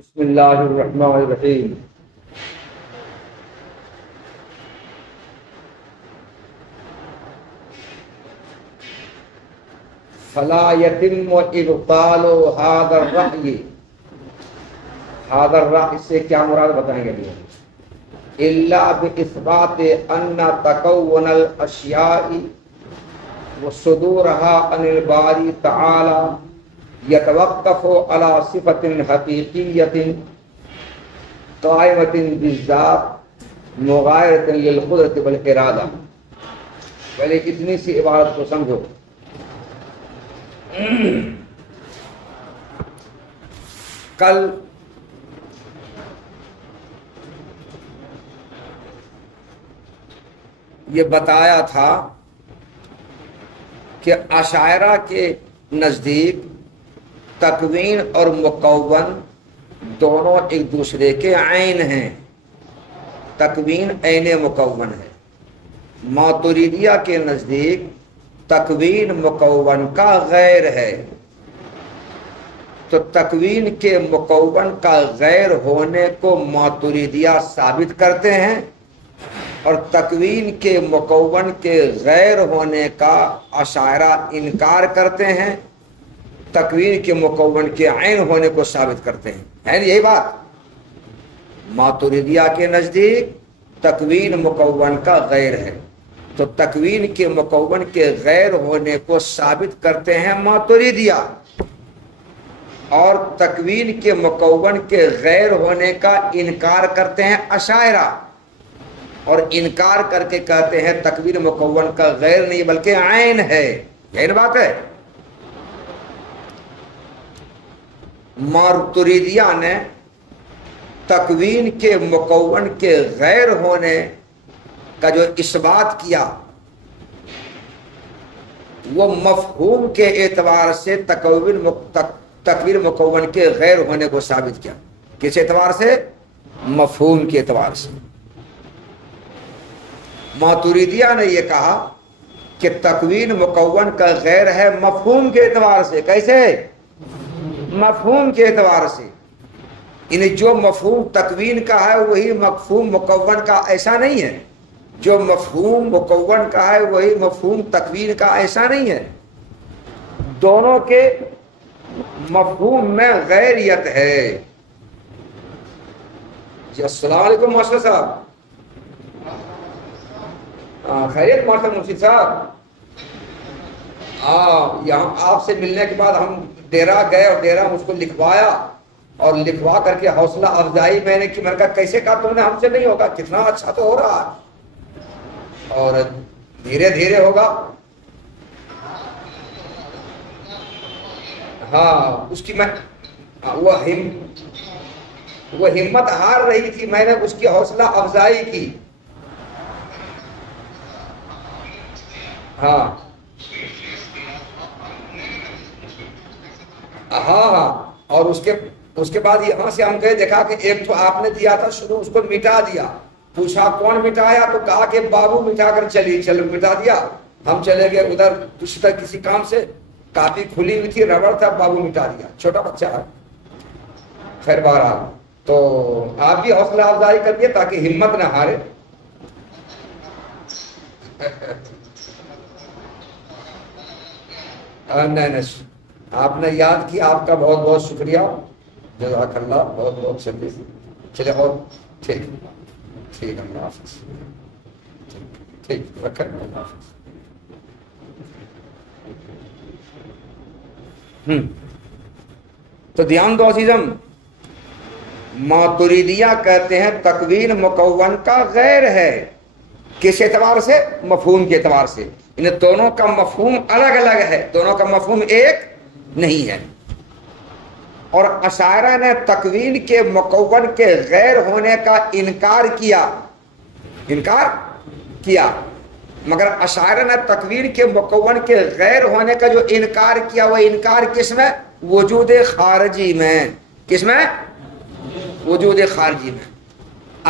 بسم اللہ الرحمن الرحیم۔ فلا یتم ابطال هذا الرأی، هذا الرأی سے کیا مراد بتائیں گے الا باثبات ان تکون الاشیاء وصدورها عن الباری تعالی یتوقف على صفت حقیقیت قائمت بالذات مغایرۃ للقدرت والارادہ۔ پہلے اتنی سی عبارت کو سمجھو۔ کل یہ بتایا تھا کہ اشاعرہ کے نزدیک تکوین اور مکون دونوں ایک دوسرے کے عین ہیں۔ تکوین عین مکون ہے۔ ماتریدیہ کے نزدیک تکوین مکون کا غیر ہے۔ تو تکوین کے مکون کا غیر ہونے کو ماتریدیہ ثابت کرتے ہیں اور تکوین کے مکون کے غیر ہونے کا اشاعرہ انکار کرتے ہیں، تکوین کے مکون کے عین ہونے کو ثابت کرتے ہیں۔ ہے یہی بات؟ ماتریدیہ کے نزدیک تکوین مکون کا غیر ہے، تو تکوین کے مکون کے غیر ہونے کو ثابت کرتے ہیں ماتریدیہ، اور تکوین کے مکون کے غیر ہونے کا انکار کرتے ہیں اشاعرہ، اور انکار کر کے کہتے ہیں تکوین مکون کا غیر نہیں بلکہ عین ہے۔ یہی بات ہے۔ ماتریدیہ نے تکوین کے مکون کے غیر ہونے کا جو اثبات کیا وہ مفہوم کے اعتبار سے تکوین مکون کے غیر ہونے کو ثابت کیا۔ کس اعتبار سے؟ مفہوم کے اعتبار سے۔ ماتریدیہ نے یہ کہا کہ تکوین مکون کا غیر ہے مفہوم کے اعتبار سے۔ کیسے؟ مفہوم کے اعتبار سے، یعنی جو مفہوم تکوین کا ہے وہی مفہوم مکون کا، ایسا نہیں ہے۔ جو مفہوم مکون کا ہے وہی مفہوم تکوین کا، ایسا نہیں ہے۔ دونوں کے مفہوم میں غیریت ہے۔ جی السلام علیکم ماشاء صاحب۔ خیریت ماشاء مرشد صاحب؟ یہاں آپ سے ملنے کے بعد ہم ڈیرا گئے اور ڈیرا مجھ کو لکھوایا، اور لکھوا کر کے حوصلہ افزائی میں نے کی۔ میں نے کہا کیسے کہا تم نے؟ ہم سے نہیں ہوگا، کتنا اچھا تو ہو رہا ہے، اور دھیرے دھیرے ہوگا۔ ہاں اس کی میں وہ ہمت ہار رہی تھی، میں نے اس کی حوصلہ افزائی کی۔ ہاں اور اس کے بعد یہاں سے ہم گئے، دیکھا کہ ایک تو آپ نے دیا تھا شروع، اس کو مٹا دیا۔ پوچھا کون مٹایا؟ تو کہا کہ بابو مٹا کر چلو مٹا دیا۔ ہم چلے گئے ادھر دوسری طرح کسی کام سے، کاپی کھلی ہوئی تھی، ربڑ تھا، بابو مٹا دیا۔ چھوٹا بچہ ہے۔ خیر بہرحال تو آپ بھی حوصلہ افزائی کریے تاکہ ہمت نہ ہارے۔ نہیں، آپ نے یاد کیا، آپ کا بہت بہت شکریہ، جزاک اللہ، بہت بہت شکریہ۔ چلے اور ٹھیک اللہ حافظ۔ ٹھیک رکھیں، اللہ حافظ۔ تو دھیان دو عزیزم، ماتریدیہ کہتے ہیں تکوین مکون کا غیر ہے۔ کس اعتبار سے؟ مفہوم کے اعتبار سے۔ ان دونوں کا مفہوم الگ الگ ہے، دونوں کا مفہوم ایک نہیں ہے۔ اور اشاعرہ نے تکوین کے مکون کے غیر ہونے کا انکار کیا، مگر اشاعرہ نے تکوین کے مکون کے غیر ہونے کا جو انکار کیا وہ انکار کس میں؟ وجود خارجی میں۔ کس میں؟ وجود خارجی میں۔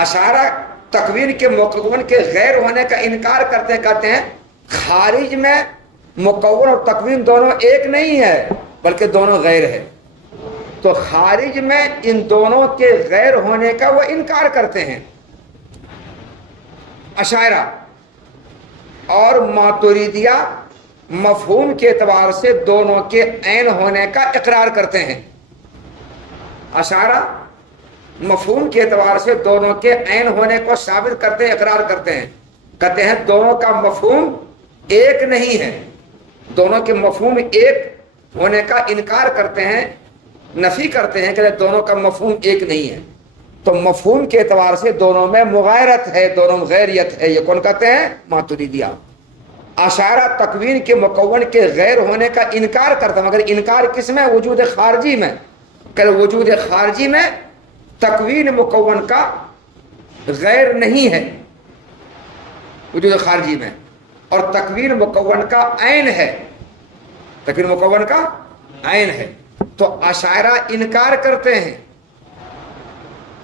اشاعرہ تکوین کے مکون کے غیر ہونے کا انکار کہتے ہیں خارج میں مکون اور تکوین دونوں ایک نہیں ہے بلکہ دونوں غیر ہے۔ تو خارج میں ان دونوں کے غیر ہونے کا وہ انکار کرتے ہیں اشاعرہ، اور ماتریدیہ مفہوم کے اعتبار سے دونوں کے عین ہونے کا اقرار کرتے ہیں۔ اشاعرہ مفہوم کے اعتبار سے دونوں کے عین ہونے کو ثابت کرتے ہیں، اقرار کرتے ہیں، کہتے ہیں دونوں کا مفہوم ایک نہیں ہے، دونوں کے مفہوم ایک ہونے کا انکار کرتے ہیں، نفی کرتے ہیں کہ دونوں کا مفہوم ایک نہیں ہے۔ تو مفہوم کے اعتبار سے دونوں میں مغایرت ہے، دونوں میں غیریت ہے، یہ کون کہتے ہیں؟ ماتریدیہ۔ اشاعرہ تکوین کے مکون کے غیر ہونے کا انکار کرتا ہے، مگر انکار کس میں؟ وجود خارجی میں، کہ وجود خارجی میں تکوین مکون کا غیر نہیں ہے وجود خارجی میں، اور تکوین مکون کا عین ہے، تکوین مکون کا عین ہے۔ تو اشاعرہ انکار کرتے ہیں،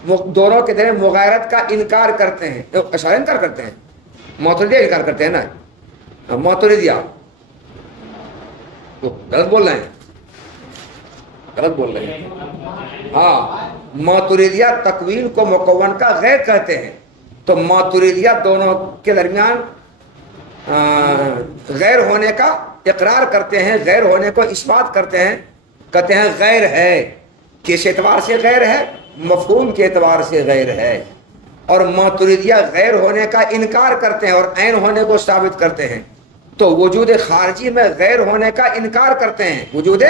دونوں کے درمیان مغایرت کا انکار کرتے ہیں، اشاعرہ انکار کرتے ہیں، ماتریدیہ انکار کرتے ہیں نا، ماتریدیہ تو غلط بول رہے ہیں، غلط بول رہے ہیں۔ ہاں، ماتریدیہ تکوین کو مکون کا غیر کہتے ہیں، تو ماتریدیہ دونوں کے درمیان غیر ہونے کا اقرار کرتے ہیں، غیر ہونے کو اثبات کرتے ہیں، کہتے ہیں غیر ہے۔ کس اعتبار سے غیر ہے؟ مفہوم کے اعتبار سے غیر ہے۔ اور ماتریدیہ غیر ہونے کا انکار کرتے ہیں اور عین ہونے کو ثابت کرتے ہیں۔ تو وجود خارجی میں غیر ہونے کا انکار کرتے ہیں، وجود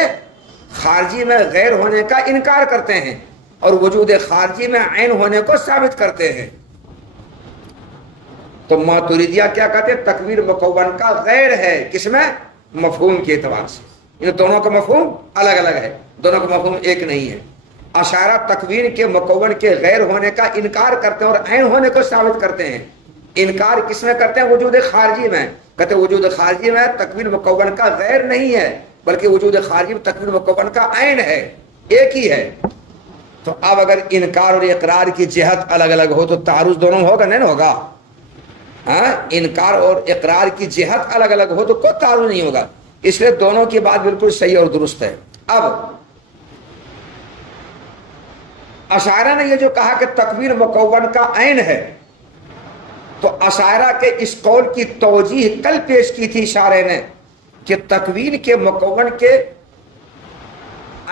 خارجی میں غیر ہونے کا انکار کرتے ہیں، اور وجود خارجی میں عین ہونے کو ثابت کرتے ہیں۔ تو ماتریدیہ کیا کہتے ہیں؟ تکوین مکون کا غیر ہے، کس میں؟ مفہوم کے اعتبار سے۔ ان دونوں کا مفہوم الگ الگ ہے، دونوں کا مفہوم ایک نہیں ہے۔ اشاعرہ تکوین کے مکون کے غیر ہونے کا انکار کرتے ہیں اور عین ہونے کو ثابت کرتے ہیں۔ انکار کس میں کرتے ہیں؟ وجود خارجی میں، کہتے ہیں وجود خارجی میں تکوین مکون کا غیر نہیں ہے، بلکہ وجود خارجی میں تکوین مکون کا عین ہے، ایک ہی ہے۔ تو اب اگر انکار اور اقرار کی جہت الگ الگ ہو تو تعارض دونوں میں ہوگا نہیں ہوگا؟ ہاں، انکار اور اقرار کی جہت الگ الگ ہو تو کوئی تعارض نہیں ہوگا، اس لیے دونوں کی بات بالکل صحیح اور درست ہے۔ اب اشاعرہ نے یہ جو کہا کہ تکوین مکون کا عین ہے، تو اشاعرہ کے اس قول کی توجیہ کل پیش کی تھی شارح نے، کہ تکوین کے مکون کے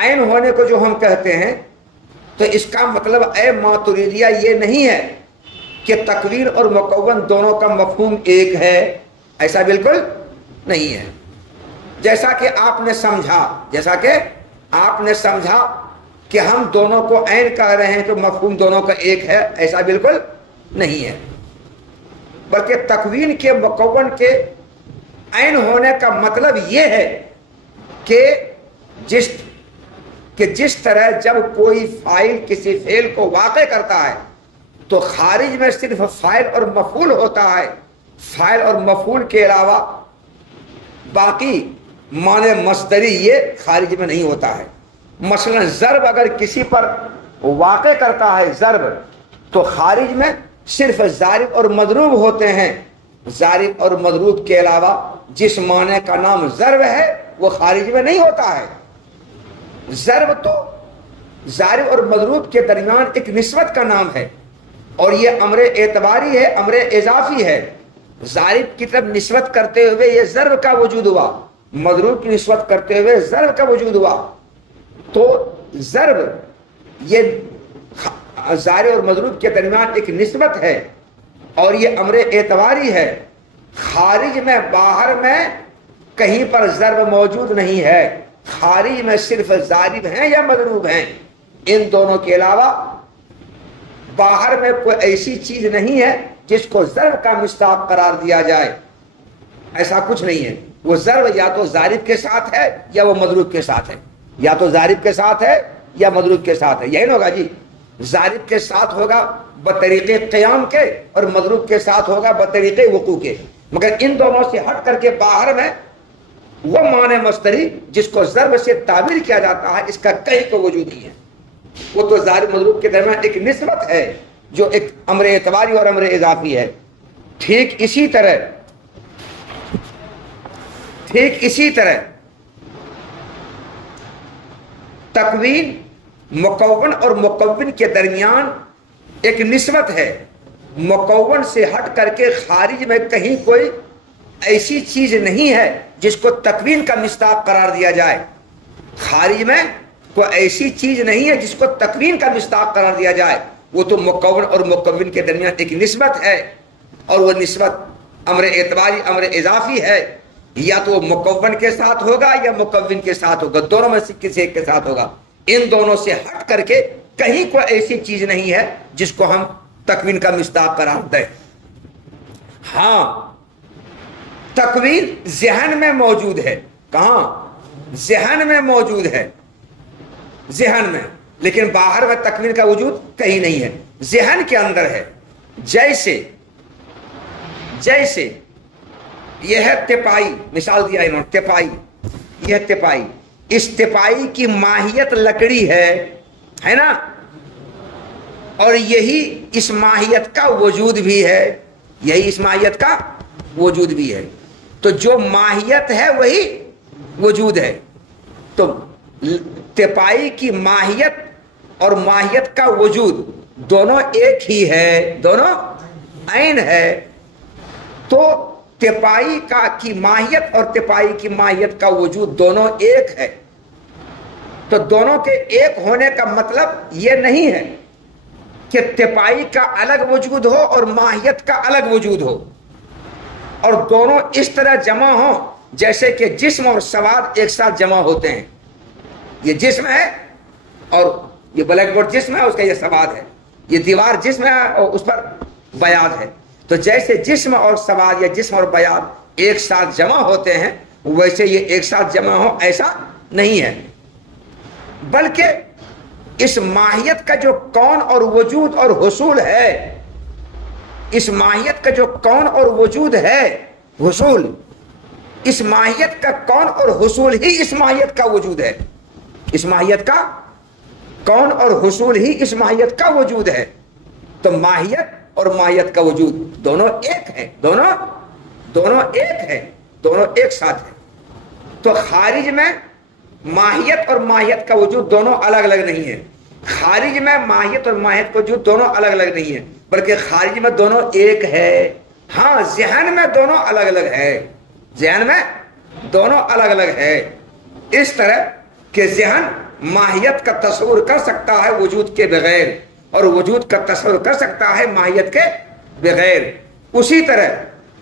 عین ہونے کو جو ہم کہتے ہیں، تو اس کا مطلب اے ماتریدیہ یہ نہیں ہے کہ تکوین اور مکون دونوں کا مفہوم ایک ہے، ایسا بالکل نہیں ہے۔ جیسا کہ آپ نے سمجھا کہ ہم دونوں کو عین کہہ رہے ہیں تو مفہوم دونوں کا ایک ہے، ایسا بالکل نہیں ہے، بلکہ تکوین کے مکون کے عین ہونے کا مطلب یہ ہے کہ جس طرح جب کوئی فاعل کسی فعل کو واقع کرتا ہے تو خارج میں صرف فاعل اور مفعول ہوتا ہے، فاعل اور مفعول کے علاوہ باقی معنی مصدری یہ خارج میں نہیں ہوتا ہے۔ مثلا ضرب اگر کسی پر واقع کرتا ہے ضرب، تو خارج میں صرف ضارب اور مضروب ہوتے ہیں، ضارب اور مضروب کے علاوہ جس معنی کا نام ضرب ہے وہ خارج میں نہیں ہوتا ہے۔ ضرب تو ضارب اور مضروب کے درمیان ایک نسبت کا نام ہے، اور یہ امر اعتباری ہے، امر اضافی ہے۔ ضارب کی طرف نسبت کرتے ہوئے یہ ضرب کا وجود ہوا، مضروب کی نسبت کرتے ہوئے ضرب کا وجود ہوا۔ تو ضرب یہ ضارب اور مضروب کے درمیان ایک نسبت ہے، اور یہ امر اعتباری ہے۔ خارج میں، باہر میں کہیں پر ضرب موجود نہیں ہے، خارج میں صرف ضارب ہیں یا مضروب ہیں، ان دونوں کے علاوہ باہر میں کوئی ایسی چیز نہیں ہے جس کو ضرب کا مصداق قرار دیا جائے، ایسا کچھ نہیں ہے۔ وہ ضرب یا تو ضارب کے ساتھ ہے یا وہ مضروب کے ساتھ ہے، یا تو ضارب کے ساتھ ہے یا مضروب کے ساتھ ہے، یہی نہ ہوگا جی؟ ضارب کے ساتھ ہوگا بطریقے قیام کے اور مضروب کے ساتھ ہوگا بطریقے وقوع کے، مگر ان دونوں سے ہٹ کر کے باہر میں وہ معنی مصدری جس کو ضرب سے تعبیر کیا جاتا ہے، اس کا کہیں کو وجود نہیں ہے۔ وہ تو ضارب مضروب کے درمیان ایک نسبت ہے جو ایک امر اعتباری اور امر اضافی ہے۔ ٹھیک اسی طرح تکوین مکون اور مکون کے درمیان ایک نسبت ہے. مکون سے ہٹ کر کے خارج میں کہیں کوئی ایسی چیز نہیں ہے جس کو تکوین کا مصداق قرار دیا جائے. خارج میں کوئی ایسی چیز نہیں ہے جس کو تکوین کا مصداق قرار دیا جائے. وہ تو مکون اور مکون کے درمیان ایک نسبت ہے، اور وہ نسبت امر اعتباری امر اضافی ہے. یا تو وہ مکون کے ساتھ ہوگا یا مکون کے ساتھ ہوگا، دونوں میں سے کسی ایک کے ساتھ ہوگا. ان دونوں سے ہٹ کر کے کہیں کوئی ایسی چیز نہیں ہے جس کو ہم تکوین کا مصداق قرار دیں. ہاں تکوین ذہن میں موجود ہے. کہاں؟ ذہن میں موجود ہے، ذہن میں، لیکن باہر میں تکوین کا وجود کہیں نہیں ہے، ذہن کے اندر ہے. جیسے یہ ہے تپائی، مثال دیا انہوں نے، تپائی، یہ تپائی، اس تپائی کی ماہیت لکڑی ہے نا، اور یہی اس ماہیت کا وجود بھی ہے، یہی اس ماہیت کا وجود بھی ہے. تو جو ماہیت ہے وہی وجود ہے. تو تپائی کی ماہیت اور ماہیت کا وجود دونوں ایک ہی ہے، دونوں عین ہے. تو تپائی کی ماہیت اور تپائی کی ماہیت کا وجود دونوں ایک ہے. تو دونوں کے ایک ہونے کا مطلب یہ نہیں ہے کہ تپائی کا الگ وجود ہو اور ماہیت کا الگ وجود ہو، اور دونوں اس طرح جمع ہوں جیسے کہ جسم اور سواد ایک ساتھ جمع ہوتے ہیں. یہ جسم ہے اور یہ بلیک بورڈ جسم ہے، اس کا یہ سواد ہے. یہ دیوار جسم ہے اور اس پر بیاض ہے. تو جیسے جسم اور سواد یا جسم اور بیاض ایک ساتھ جمع ہوتے ہیں، ویسے یہ ایک ساتھ جمع ہو ایسا نہیں ہے، بلکہ اس ماہیت کا جو کون اور وجود اور حصول ہے، اس ماہیت کا جو کون اور وجود ہے، حصول، اس ماہیت کا کون اور حصول ہی اس ماہیت کا وجود ہے. اس ماہیت کا کون اور حصول ہی اس ماہیت کا وجود ہے. تو ماہیت اور ماہیت کا وجود دونوں ایک ہے، دونوں ایک ہے، دونوں ایک ساتھ ہے. تو خارج میں ماہیت اور ماہیت کا وجود دونوں الگ الگ نہیں ہے. خارج میں ماہیت اور ماہیت کا وجود دونوں الگ الگ نہیں ہے، بلکہ خارج میں دونوں ایک ہے. ہاں ذہن میں دونوں الگ الگ ہے، ذہن میں دونوں الگ الگ ہے. اس طرح کہ ذہن ماہیت کا تصور کر سکتا ہے وجود کے بغیر، اور وجود کا تصور کر سکتا ہے ماہیت کے بغیر. اسی طرح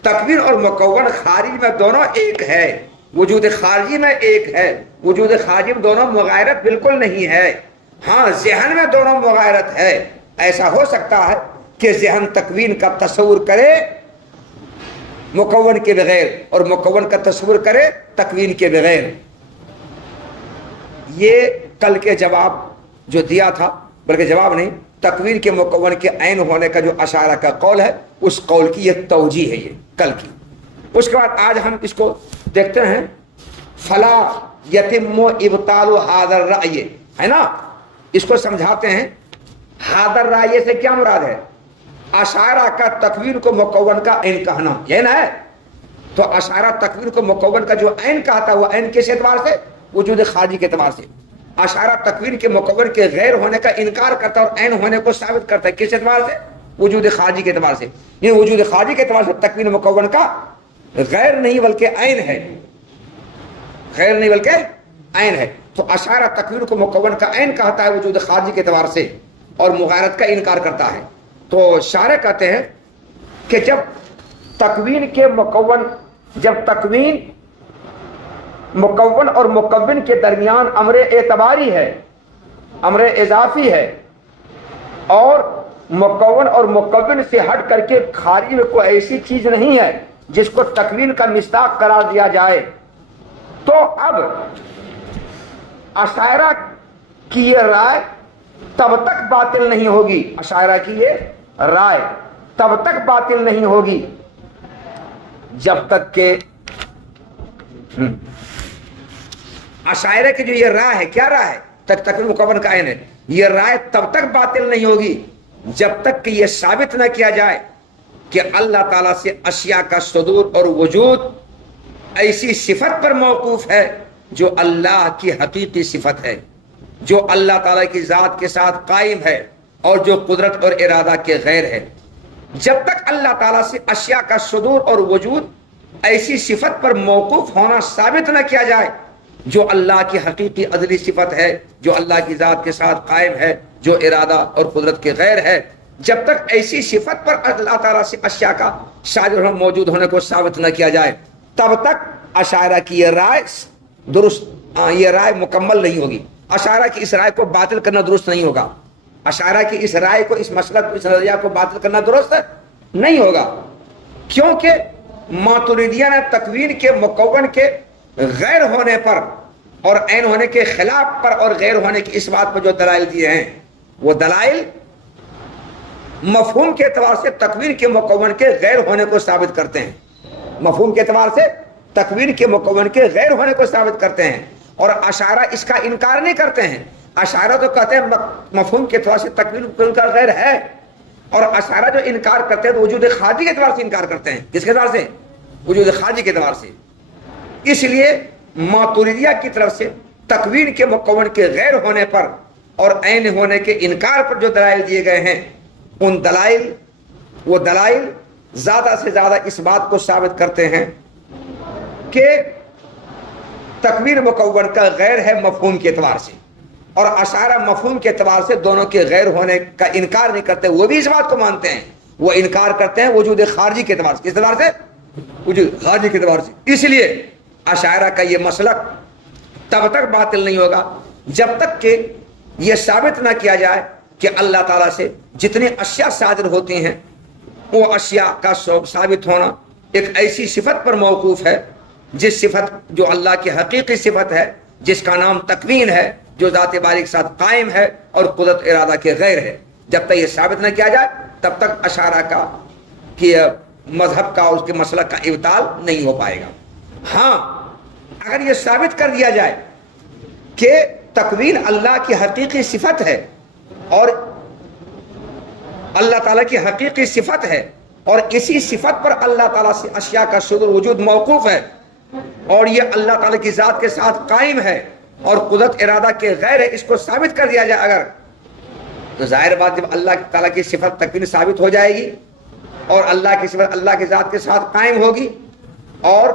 تکوین اور مکون خارج میں دونوں ایک ہے، وجود خارجی میں ایک ہے. وجود خارجی میں دونوں مغایرت بالکل نہیں ہے. ہاں ذہن میں دونوں مغایرت ہے. ایسا ہو سکتا ہے کہ ذہن تکوین کا تصور کرے مکون کے بغیر اور مکون کا تصور کرے تکوین کے بغیر. یہ کل کے جواب جو دیا تھا، بلکہ جواب نہیں، تکوین کے مکون کے عین ہونے کا جو اشارہ کا قول ہے، اس قول کی یہ توجیہ ہے، یہ کل کی. اس کے بعد آج ہم اس کو دیکھتے ہیں. فلا یتم ابطال هذا الرأی، ہے نا، اس کو سمجھاتے ہیں. هذا الرأی سے کیا مراد ہے؟ اشارہ کا تکوین کو مکون کا عین کہنا، یہ نا ہے. تو اشارہ تکوین کو مکون کا جو عین کہتا ہے وہ عین کس اعتبار سے؟ وجود خارجی کے اعتبار سے. اشارہ تکوین کے مکون کے غیر ہونے کا انکار کرتا ہے اور عین ہونے کو ثابت کرتا ہے، کس اعتبار سے؟ وجود خارجی کے اعتبار سے. یہ وجود خارجی کے اعتبار سے تکوین مکون کا غیر نہیں بلکہ عین ہے، غیر نہیں بلکہ عین ہے. تو اشارہ تکوین کو مکون کا عین کہتا ہے وجود خارجی کے اعتبار سے، اور مغایرت کا انکار کرتا ہے. تو شارح کہتے ہیں کہ جب تکوین مکون اور مکون کے درمیان امر اعتباری ہے، امر اضافی ہے، اور مکون اور مکون سے ہٹ کر کے خارج میں کوئی ایسی چیز نہیں ہے جس کو تکوین کا مصداق قرار دیا جائے، تو اب اشاعرہ کی یہ رائے تب تک باطل نہیں ہوگی، اشاعرہ کی یہ رائے تب تک باطل نہیں ہوگی جب تک کہ اشاعرہ کی جو یہ رائے ہے، کیا رائے ہے؟ تکوین مکون کا عین ہے. یہ رائے تب تک باطل نہیں ہوگی جب تک کہ یہ ثابت نہ کیا جائے کہ اللہ تعالیٰ سے اشیاء کا صدور اور وجود ایسی صفت پر موقوف ہے جو اللہ کی حقیقی صفت ہے. جو اللہ تعالیٰ کی ذات کے ساتھ قائم ہے اور جو قدرت اور ارادہ کے غیر ہے۔ جب تک اللہ تعالیٰ سے اشیاء کا صدور اور وجود ایسی صفت پر موقوف ہونا ثابت نہ کیا جائے جو اللہ کی حقیقی ازلی صفت ہے، جو اللہ کی ذات کے ساتھ قائم ہے، جو ارادہ اور قدرت کے غیر ہے، جب تک ایسی صفت پر اللہ تعالیٰ سے اشیاء کا صادر اور موجود ہونے کو ثابت نہ کیا جائے، تب تک اشاعرہ کی یہ رائے درست، یہ رائے مکمل نہیں ہوگی۔ اشاعرہ کی اس رائے کو باطل کرنا درست نہیں ہوگا۔ اشاعرہ کی اس رائے کو، اس مسلک کو، اس نظریہ کو باطل کرنا درست نہیں ہوگا، کیونکہ ماتریدیہ نے تکوین کے مکون کے غیر ہونے پر اور عین ہونے کے خلاف پر اور غیر ہونے کی اس بات پر جو دلائل دیے ہیں، وہ دلائل مفہوم کے اعتبار سے تکوین کے مکون کے غیر ہونے کو ثابت کرتے ہیں، مفہوم کے اعتبار سے تکوین کے مکون کے غیر ہونے کو ثابت کرتے ہیں، اور اشاعرہ اس کا انکار نہیں کرتے ہیں۔ اشاعرہ تو کہتے ہیں مفہوم کے اعتبار سے تکوین کا غیر ہے، اور اشاعرہ جو انکار کرتے ہیں تو وجود خارجی کے اعتبار سے انکار کرتے ہیں۔ کس کے اعتبار سے؟ وجود خارجی کے اعتبار سے۔ اس لیے ماتریدیہ کی طرف سے تکوین کے مکون کے غیر ہونے پر اور عین ہونے کے انکار پر جو دلائل دیے گئے ہیں، ان دلائل، وہ دلائل زیادہ سے زیادہ اس بات کو ثابت کرتے ہیں کہ تکوین مکون کا غیر ہے مفہوم کے اعتبار سے، اور اشاعرہ مفہوم کے اعتبار سے دونوں کے غیر ہونے کا انکار نہیں کرتے، وہ بھی اس بات کو مانتے ہیں، وہ انکار کرتے ہیں وجود خارجی کے اعتبار سے۔ کس اعتبار سے؟ وجود خارجی کے اعتبار سے۔ اس لیے اشاعرہ کا یہ مسلک تب تک باطل نہیں ہوگا جب تک کہ یہ ثابت نہ کیا جائے کہ اللہ تعالیٰ سے جتنی اشیاء صادر ہوتی ہیں، وہ اشیاء کا ثابت ہونا ایک ایسی صفت پر موقوف ہے، جس صفت جو اللہ کی حقیقی صفت ہے، جس کا نام تکوین ہے، جو ذات باری کے ساتھ قائم ہے اور قدرت ارادہ کے غیر ہے۔ جب تک یہ ثابت نہ کیا جائے تب تک اشاعرہ کا کہ مذہب کا، اس کے مسلک کا ابطال نہیں ہو پائے گا۔ ہاں، اگر یہ ثابت کر دیا جائے کہ تکوین اللہ کی حقیقی صفت ہے اور اللہ تعالیٰ کی حقیقی صفت ہے، اور اسی صفت پر اللہ تعالیٰ سے اشیاء کا صدور وجود موقوف ہے، اور یہ اللہ تعالیٰ کی ذات کے ساتھ قائم ہے اور قدرت ارادہ کے غیر ہے، اس کو ثابت کر دیا جائے اگر، تو ظاہر بات جب اللہ تعالیٰ کی صفت تکوین ثابت ہو جائے گی اور اللہ کی صفت اللہ کی ذات کے ساتھ قائم ہوگی، اور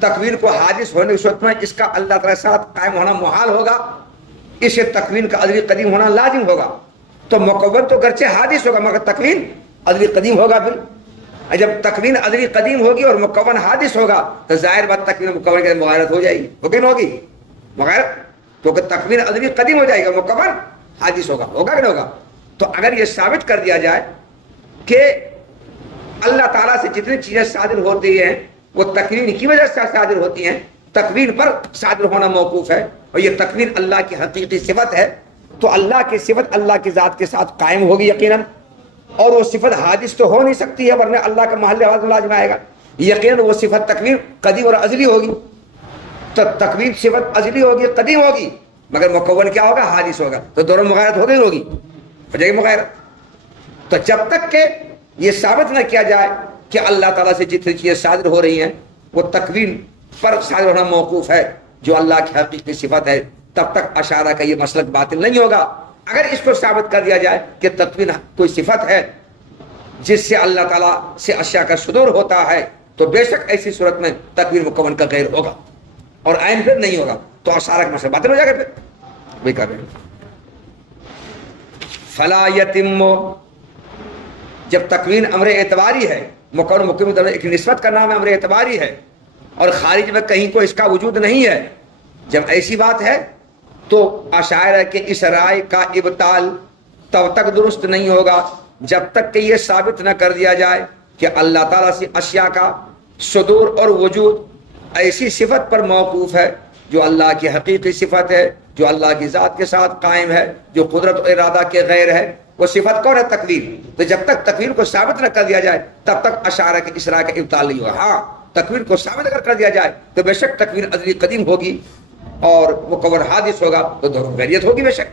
تکوین کو حادث ہونے کی صورت میں اس کا اللہ تعالیٰ کے ساتھ قائم ہونا محال ہوگا، اسے تکوین کا ازلی قدیم ہونا لازم ہوگا۔ تو مکون تو گرچہ حادث ہوگا مگر تکوین ازلی قدیم ہوگا۔ پھر جب تکوین ازلی قدیم ہوگی اور مکون حادث ہوگا تو ظاہر بات تکوین مکون کے مغایرت ہو جائے گی، ہوگی نہیں ہوگی؟ مغایرت، کیونکہ تکوین ازلی قدیم ہو جائے گا، مکون حادث ہوگا، ہوگا کہ نہیں ہوگا؟ تو اگر یہ ثابت کر دیا جائے کہ اللہ تعالیٰ سے جتنی چیزیں صادر ہوتی ہیں وہ تکوین کی وجہ سے صادر ہوتی ہیں، تکوین پر صادر ہونا موقوف ہے، اور یہ تکوین اللہ کی حقیقی صفت ہے، تو اللہ کی صفت اللہ کی ذات کے ساتھ قائم ہوگی یقیناً، اور وہ صفت حادث تو ہو نہیں سکتی ہے ورنہ اللہ کا محل حاضر لازم آئے گا، یقیناً وہ صفت تکوین قدیم اور ازلی ہوگی۔ تو تکوین صفت ازلی ہوگی، قدیم ہوگی، مگر مکون کیا ہوگا؟ حادث ہوگا، تو دونوں مغایرت ہو گئی ہوگی، ہو جائے گی مغایرت۔ تو جب تک کہ یہ ثابت نہ کیا جائے کہ اللہ تعالیٰ سے جتنی چیزیں صادر ہو رہی ہیں وہ تکوین پر صادر ہونا موقوف ہے جو اللہ کی حقیقی صفت ہے، تب تک اشاعرہ کا یہ مسلک باطل نہیں ہوگا۔ اگر اس کو ثابت کر دیا جائے کہ تکوین کوئی صفت ہے جس سے اللہ تعالیٰ سے اشیاء کا صدور ہوتا ہے، تو بے شک ایسی صورت میں تکوین مکون کا غیر ہوگا اور عین پھر نہیں ہوگا، تو اشاعرہ کا مسئلہ باطل ہو جائے گا۔ پھر وہی کہہ رہے ہیں فلا یتم، جب تکوین امر اعتباری ہے، مکون مکمل ایک نسبت کا نام امر اعتباری ہے، اور خارج میں کہیں کو اس کا وجود نہیں ہے، جب ایسی بات ہے تو اشاعرہ کے اس رائے کا ابطال تب تک درست نہیں ہوگا جب تک کہ یہ ثابت نہ کر دیا جائے کہ اللہ تعالیٰ سے اشیاء کا صدور اور وجود ایسی صفت پر موقوف ہے جو اللہ کی حقیقی صفت ہے، جو اللہ کی ذات کے ساتھ قائم ہے، جو قدرت و ارادہ کے غیر ہے۔ وہ صفت کون ہے؟ تکوین۔ تو جب تک تکوین کو ثابت نہ کر دیا جائے تب تک اشاعرہ کے اس رائے کا ابطال نہیں ہوگا۔ ہاں، تکوین کو ثابت اگر کر دیا جائے تو بے شک تکوین ازلی قدیم ہوگی اور مکون حادث ہوگا، تو دونوں غیریت ہوگی بے شک۔